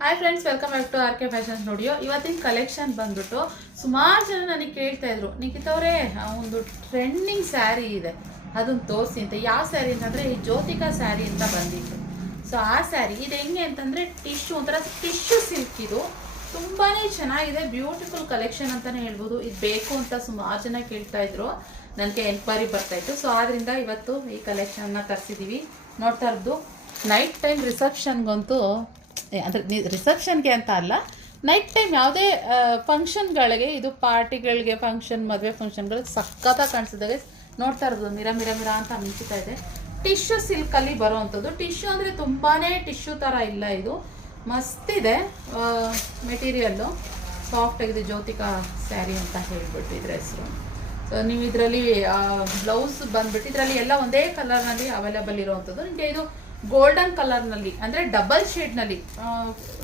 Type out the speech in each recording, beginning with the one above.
Hi friends, welcome back to R K fashion studio. ಇವತ್ತಿನ collection ಬಂದ್ಬಿಟ್ಟು ಸುಮಾರು ಜನ ನನಗೆ ಕೇಳ್ತಾ ಇದ್ರು, ನಿಖಿತವ್ರೆ ಒಂದು ಟ್ರೆಂಡಿಂಗ್ ಸ್ಯಾರಿ ಇದೆ ಅದನ್ನು ತೋರಿಸಿ ಅಂತ. ಯಾವ ಸ್ಯಾರಿ ಅಂತಂದರೆ ಈ ಜ್ಯೋತಿಕಾ ಸ್ಯಾರಿ ಅಂತ ಬಂದಿತ್ತು. ಸೊ ಆ ಸ್ಯಾರಿ ಇದು ಹೆಂಗೆ ಅಂತಂದರೆ ಒಂಥರ ಟಿಶ್ಯೂ ಸಿಲ್ಕ್. ಇದು ತುಂಬಾ ಚೆನ್ನಾಗಿದೆ, ಬ್ಯೂಟಿಫುಲ್ ಕಲೆಕ್ಷನ್ ಅಂತಲೇ ಹೇಳ್ಬೋದು. ಇದು ಬೇಕು ಅಂತ ಸುಮಾರು ಜನ ಕೇಳ್ತಾ ಇದ್ರು, ನನಗೆ ಎನ್ಕ್ವೈರಿ ಬರ್ತಾಯಿತ್ತು. ಸೊ ಆದ್ದರಿಂದ ಇವತ್ತು ಈ ಕಲೆಕ್ಷನ್ನ ತರಿಸಿದ್ದೀವಿ. ನೋಡ್ತಾ ಇರೋದು ನೈಟ್ ಟೈಮ್ ರಿಸೆಪ್ಷನ್ಗಂತೂ, ಅಂದರೆ ರಿಸೆಪ್ಷನ್ಗೆ ಅಂತ ಅಲ್ಲ, ನೈಟ್ ಟೈಮ್ ಯಾವುದೇ ಫಂಕ್ಷನ್ಗಳಿಗೆ, ಇದು ಪಾರ್ಟಿಗಳಿಗೆ, ಮದುವೆ ಫಂಕ್ಷನ್ಗಳಿಗೆ ಸಖತ್ತಾಗಿ ಕಾಣಿಸಿದಾಗ ನೋಡ್ತಾ ಇರೋದು ಮಿರ ಮಿರ ಮಿರ ಅಂತ ಮಿಂಚುತ್ತಾ ಇದೆ. ಟಿಶ್ಯೂ ಸಿಲ್ಕಲ್ಲಿ ಬರೋವಂಥದ್ದು. ಟಿಶ್ಯೂ ಅಂದರೆ ತುಂಬಾ ಟಿಶ್ಯೂ ಥರ ಇಲ್ಲ, ಇದು ಮಸ್ತಿದೆ ಮೆಟೀರಿಯಲ್ಲು, ಸಾಫ್ಟ್ ಆಗಿದೆ. ಜ್ಯೋತಿಕಾ ಸ್ಯಾರಿ ಅಂತ ಹೇಳ್ಬಿಟ್ಟು ಇದ್ರ ಹೆಸರು. ಸೊ ನೀವು ಇದರಲ್ಲಿ ಬ್ಲೌಸ್ ಬಂದ್ಬಿಟ್ಟು ಇದರಲ್ಲಿ ಎಲ್ಲ ಒಂದೇ ಕಲರ್ನಲ್ಲಿ ಅವೈಲೇಬಲ್ ಇರೋವಂಥದ್ದು. ನಿಮಗೆ ಇದು ಗೋಲ್ಡನ್ ಕಲರ್ನಲ್ಲಿ, ಅಂದರೆ ಡಬಲ್ ಶೇಡ್ನಲ್ಲಿ,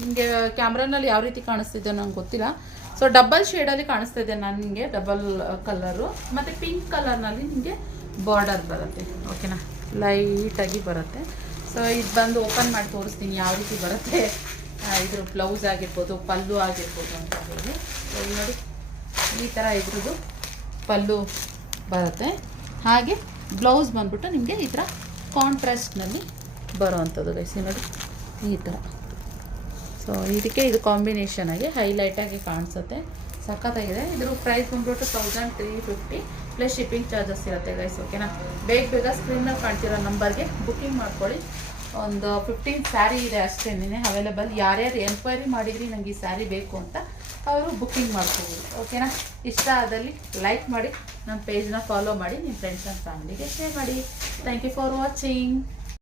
ನಿಮಗೆ ಕ್ಯಾಮ್ರಾನಲ್ಲಿ ಯಾವ ರೀತಿ ಕಾಣಿಸ್ತಿದೆ ನಂಗೆ ಗೊತ್ತಿಲ್ಲ. ಸೊ ಡಬಲ್ ಶೇಡಲ್ಲಿ ಕಾಣಿಸ್ತಾ ಇದೆ ನನಗೆ, ಡಬಲ್ ಕಲರು. ಮತ್ತು ಪಿಂಕ್ ಕಲರ್ನಲ್ಲಿ ನಿಮಗೆ ಬಾರ್ಡರ್ ಬರುತ್ತೆ. ಓಕೆನಾ, ಲೈಟಾಗಿ ಬರುತ್ತೆ. ಸೊ ಇದು ಬಂದು ಓಪನ್ ಮಾಡಿ ತೋರಿಸ್ತೀನಿ ಯಾವ ರೀತಿ ಬರುತ್ತೆ. ಇದ್ರ ಬ್ಲೌಸ್ ಆಗಿರ್ಬೋದು, ಪಲ್ಲು ಆಗಿರ್ಬೋದು ಅಂತ ಹೇಳಿ. ಸೊ ನೋಡಿ, ಈ ಥರ ಇದ್ರದ್ದು ಪಲ್ಲು ಬರುತ್ತೆ. ಹಾಗೆ ಬ್ಲೌಸ್ ಬಂದ್ಬಿಟ್ಟು ನಿಮಗೆ ಈ ಥರ ಕಾಂಟ್ರಾಸ್ಟ್ನಲ್ಲಿ ಬರೋವಂಥದ್ದು ಗೈಸ್, ನೋಡಿ ಈ ಥರ. ಸೊ ಇದಕ್ಕೆ ಇದು ಕಾಂಬಿನೇಷನ್ ಆಗಿ ಹೈಲೈಟಾಗಿ ಕಾಣಿಸುತ್ತೆ, ಸಖತ್ತಾಗಿದೆ. ಇದ್ರ ಪ್ರೈಸ್ ಬಂದ್ಬಿಟ್ಟು 1350 ಪ್ಲಸ್ ಶಿಪ್ಪಿಂಗ್ ಚಾರ್ಜಸ್ ಇರುತ್ತೆ ಗೈಸ್. ಓಕೆನಾ, ಬೇಗ ಸ್ಕ್ರೀನಲ್ಲಿ ಕಾಣ್ತಿರೋ ನಂಬರ್ಗೆ ಬುಕ್ಕಿಂಗ್ ಮಾಡ್ಕೊಳ್ಳಿ. ಒಂದು 15 ಸ್ಯಾರಿ ಇದೆ ಅಷ್ಟೇನೇ ಅವೈಲೇಬಲ್. ಯಾರ್ಯಾರು ಎನ್ಕ್ವೈರಿ ಮಾಡಿದ್ರಿ ನನಗೆ ಈ ಸ್ಯಾರಿ ಬೇಕು ಅಂತ, ಅವರು ಬುಕ್ಕಿಂಗ್ ಮಾಡ್ಕೋಬೋದು. ಓಕೆನಾ, ಇಷ್ಟ ಆದಲ್ಲಿ ಲೈಕ್ ಮಾಡಿ, ನಮ್ಮ ಪೇಜ್ನ ಫಾಲೋ ಮಾಡಿ, ನಿಮ್ಮ ಫ್ರೆಂಡ್ಸ್ ಆ್ಯಂಡ್ ಫ್ಯಾಮಿಲಿಗೆ ಶೇರ್ ಮಾಡಿ. Thank you for watching.